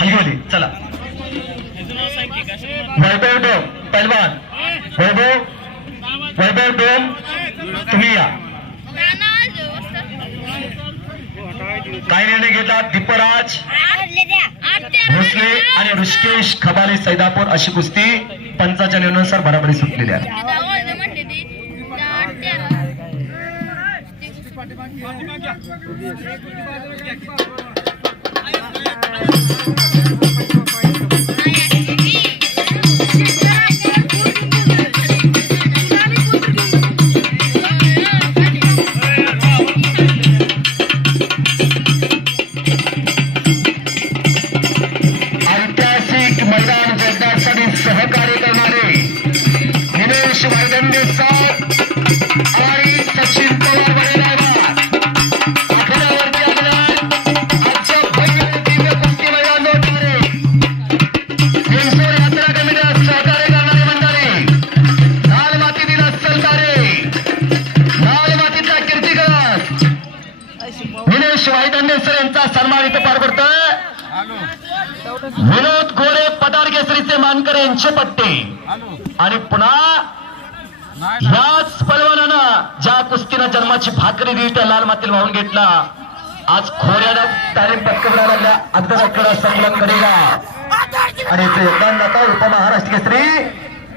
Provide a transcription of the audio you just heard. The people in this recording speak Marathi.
हलगवली चला. वैभव डोम पहलवान. वैभव वैभव डोम तुम्ही या. काय निर्णय घेतला दीपराज भोसले आणि ऋषिकेश खबाले सैदापूर अशी कुस्ती पंचाच्या निर्णयानुसार बराबरी सुटलेली आहे. मैदान जोडण्यासाठी सहकार्य करणारे दिनेश वायदंडे सा विनेश वायदंडे सर यांचा सन्मान इथे पार पडतोय. विनोद गोरे पठार केसरीचे मानकर यांचे पट्टे. आणि पुन्हा याच पलवानानं ज्या कुस्तीनं जन्माची भाकरी दिली त्या लाल मातीला वाहून घेतला आज खोऱ्याला तारीख पटकवला लागल्या अग्रकडा संलग्न करेला आणि ते योगदान दाता उपमहाराष्ट्र केसरी.